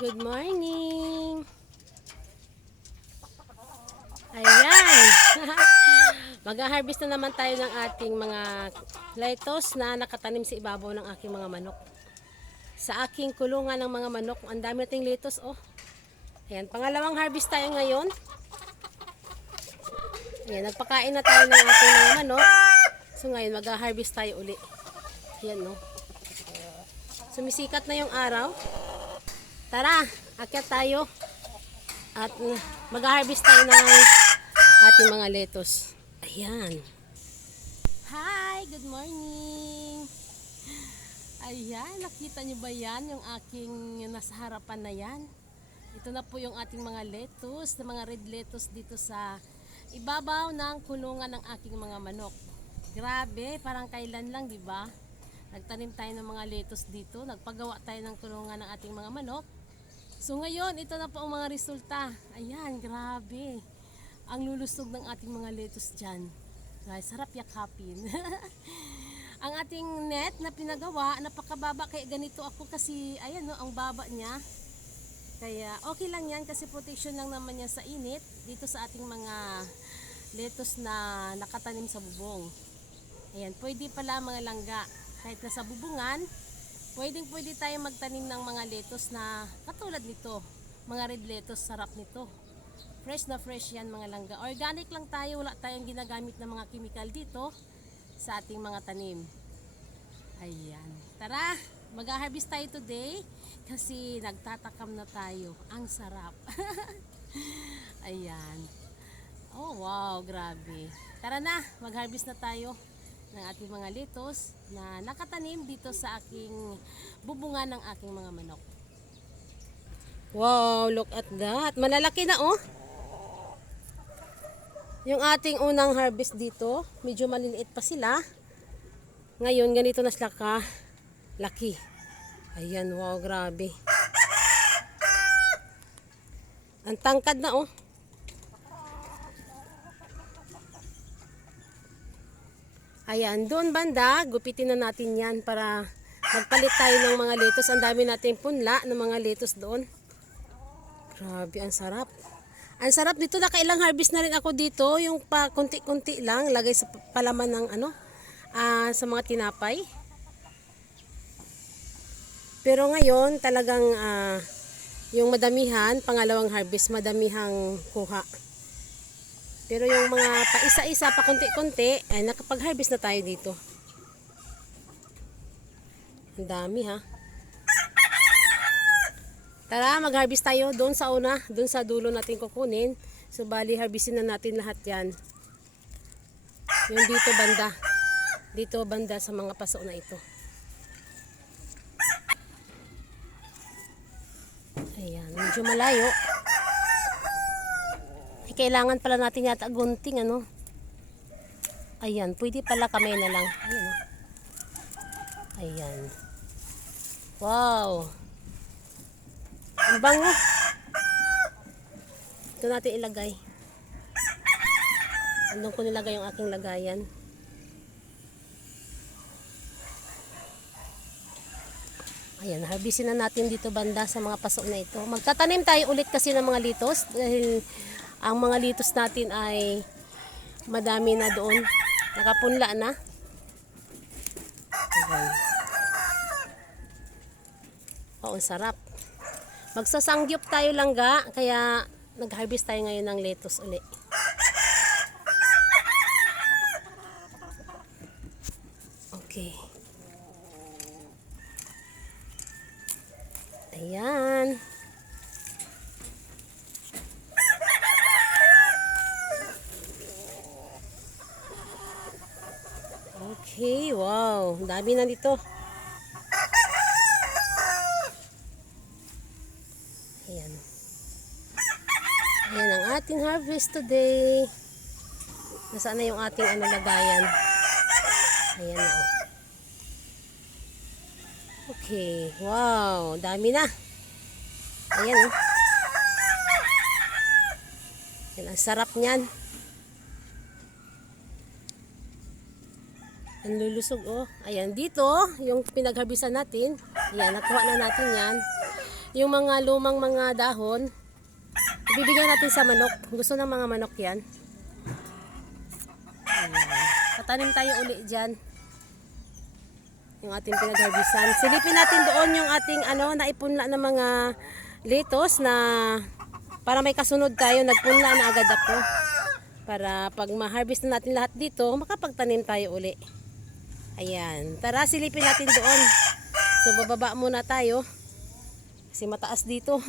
Good morning! Ayan! Mag-harvest na naman tayo ng ating mga lettuce na nakatanim sa ibabaw ng aking mga manok. Sa aking kulungan ng mga manok, ang dami nating lettuce, oh. Ayan, pangalawang harvest tayo ngayon. Ayan, nagpakain na tayo ng ating mga manok. So ngayon, mag-harvest tayo uli. Ayan, no. Sumisikat na yung araw. Tara, akyat tayo. At mag-harvest tayo ng ating mga lettuce. Ayan. Hi, good morning. Ayan, nakita nyo ba yan? Yung aking nasa harapan na yan. Ito na po yung ating mga lettuce, na mga red lettuce dito sa ibabaw ng kulungan ng aking mga manok. Grabe, parang kailan lang, di ba? Nagtanim tayo ng mga lettuce dito, nagpagawa tayo ng kulungan ng ating mga manok. So ngayon, ito na po ang mga resulta. Ayan, grabe. Ang lulusog ng ating mga lettuce dyan. Ay, sarap yakapin. Ang ating net na pinagawa, napakababa. Kaya ganito ako kasi, ayan no, ang baba niya. Kaya okay lang yan kasi protection lang naman yan sa init. Dito sa ating mga lettuce na nakatanim sa bubong. Ayan, pwede pala mga langga. Kahit nasa bubungan, pwede tayo magtanim ng mga lettuce na katulad nito. Mga red lettuce, sarap nito. Fresh na fresh yan mga langga. Organic lang tayo, wala tayong ginagamit ng mga chemical dito sa ating mga tanim. Ayan. Tara, mag-harvest tayo today kasi nagtatakam na tayo. Ang sarap. Ayan. Oh wow, grabe. Tara na, mag-harvest na tayo ng ating mga lettuce na nakatanim dito sa aking bubungan ng aking mga manok. Wow, look at that. Malalaki na oh. Yung ating unang harvest dito, medyo maliliit pa sila. Ngayon, ganito na sila ka laki. Ayan, wow, grabe. Ang tangkad na oh. Ayan, doon banda, gupitin na natin yan para magpalit tayo ng mga lettuce. Ang dami nating punla ng mga lettuce doon. Grabe, ang sarap. Ang sarap dito, nakailang harvest na rin ako dito. Yung pa kunti-kunti lang, lagay sa palaman ng ano, sa mga tinapay. Pero ngayon, talagang yung madamihan, pangalawang harvest, madamihang kuha. Pero yung mga paisa-isa, pa konti-konti, ay nakapag-harvest na tayo dito. Ang dami ha. Tara, mag-harvest tayo doon sa una, doon sa dulo natin kukunin. So bali, harvestin na natin lahat yan. Yung dito banda. Dito banda sa mga paso na ito. Ayan, medyo malayo. Kailangan pala natin yata gunting ano. Ayan, pwede pala kamay na lang. Ayan. Ayan. Wow. Ang bango. Ito natin ilagay. Andun ko nilagay yung aking lagayan. Ayan, harvestin na natin dito banda sa mga pasok na ito. Magtatanim tayo ulit kasi ng mga lettuce dahil ang mga lettuce natin ay madami na doon. Nakapunla na. Ayan. Oo, sarap. Magsasangyup tayo langga, kaya nag-harvest tayo ngayon ng lettuce uli. Okay. Ayan. Okay, wow. Dami na dito. Ayan. Ayan ang ating harvest today. Nasaan na yung ating lagayan? Ayan na oh. Okay, wow. Dami na. Ayan oh. Ayan, ang sarap niyan. Ang lulusog oh. Ayan, dito yung pinagharbisan natin. Ayan, nakuha na natin yan. yung mga lumang mga dahon, ibibigay natin sa manok. Gusto ng mga manok yan. Ayan. Tatanim tayo uli dyan. Yung ating pinag-harvestan. Silipin natin doon yung ating naipunla na mga lettuce na para may kasunod tayo. Nagpunla na agad ako. Para pag ma-harvest na natin lahat dito, makapagtanim tayo uli. Ayan. Tara, silipin natin doon. So, bababa muna tayo. Kasi mataas dito.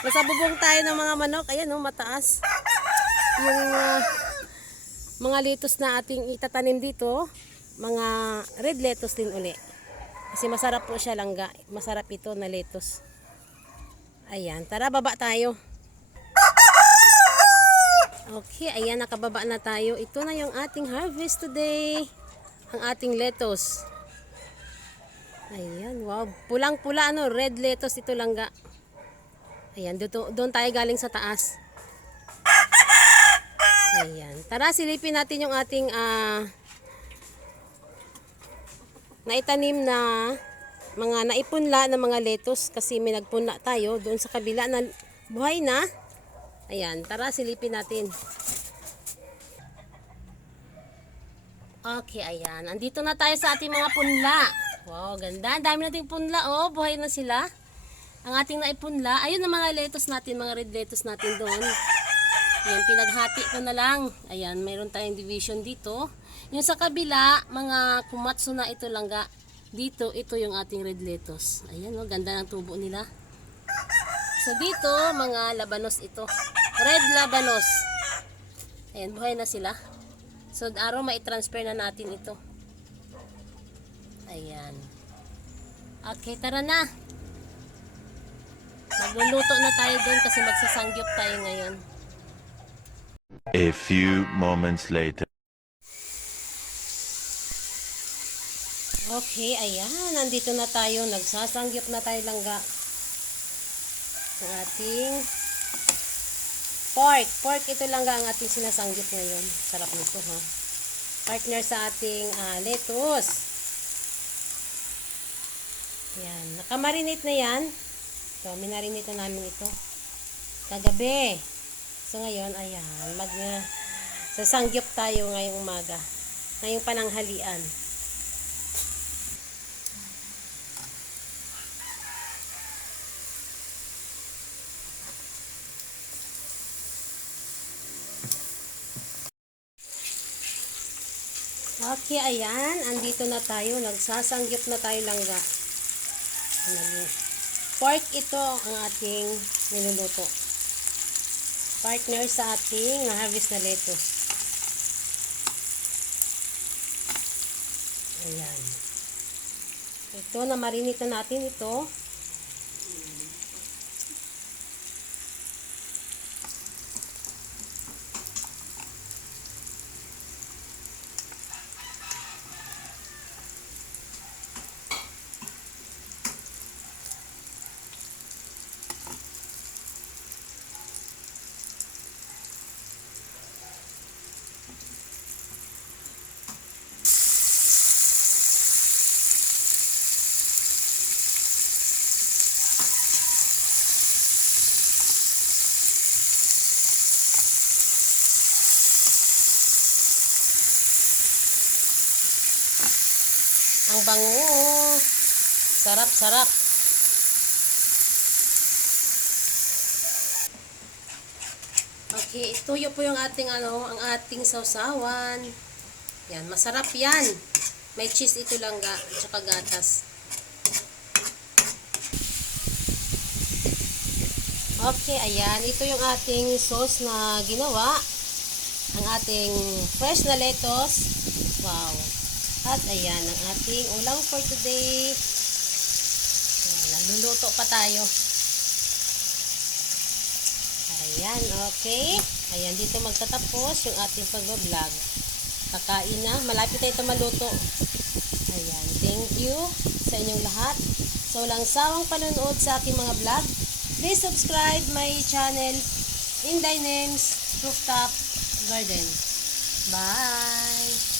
Nasa bubong tayo ng mga manok. Ayan, mataas. Yung mga lettuce na ating itatanim dito, mga red lettuce din uli. Kasi masarap po siya langga. Masarap ito na lettuce. Ayan, tara baba tayo. Okay, ayan, nakababa na tayo. Ito na yung ating harvest today. Ang ating lettuce. Ayan, wow. Pulang-pula, red lettuce ito langga. Ayan, doon tayo galing sa taas. Ayan, tara silipin natin yung ating naitanim na mga naipunla na mga lettuce. Kasi may nagpunla tayo doon sa kabila na buhay na. Ayan, tara silipin natin. Okay, ayan. Andito na tayo sa ating mga punla. Wow, ganda. Ang dami nating punla. Oh, buhay na sila. Ang ating naipunla. Ayun ang mga lettuce natin, mga red lettuce natin doon. Ayan, pinaghati ko na lang. Ayan, mayroon tayong division dito. Yung sa kabila, mga kumatsu na ito langga. Dito, ito yung ating red lettuce. Ayan, oh, ganda ng tubo nila. So dito, mga labanos ito. Red labanos. Ayan, buhay na sila. So araw mai-transfer na natin ito. Ayan. Okay, tara na. Magluluto na tayo doon kasi magsasangyup tayo ngayon. A few moments later. Okay, ayan. Nandito na tayo. Nagsasangyup na tayo langga. Ang ating pork. Pork ito lang ang ating sinasanggit ngayon. Sarap nito, ha. Partner sa ating lettuce. Yan. Nakamarinate na yan. So, minarinate na namin ito. Kagabi. So, ngayon, ayan. Sasangyup tayo ngayong umaga. Ngayong pananghalian. Okay, ayan. Andito na tayo. Nagsasanggip na tayo langga. Pork ito ang ating niluluto. Partner sa ating na-harvest na lettuce. Ayan. Ito, na-marinate na natin ito. Ang bango. Sarap, sarap. Okay, ituyo po yung ating ang ating sausawan. Yan, masarap yan. May cheese ito langga, at saka gatas. Okay, ayan. Ito yung ating sauce na ginawa. Ang ating fresh na lettuce. Wow. At ayan, ang ating ulam for today. Ayan, nagluluto pa tayo. Ayan, okay. Ayan, dito magtatapos yung ating pag-vlog. Kakain na. Malapit na ito maluto. Ayan, thank you sa inyong lahat. So, walang sawang panonood sa aking mga vlog. Please subscribe my channel, Inday Names Rooftop Garden. Bye!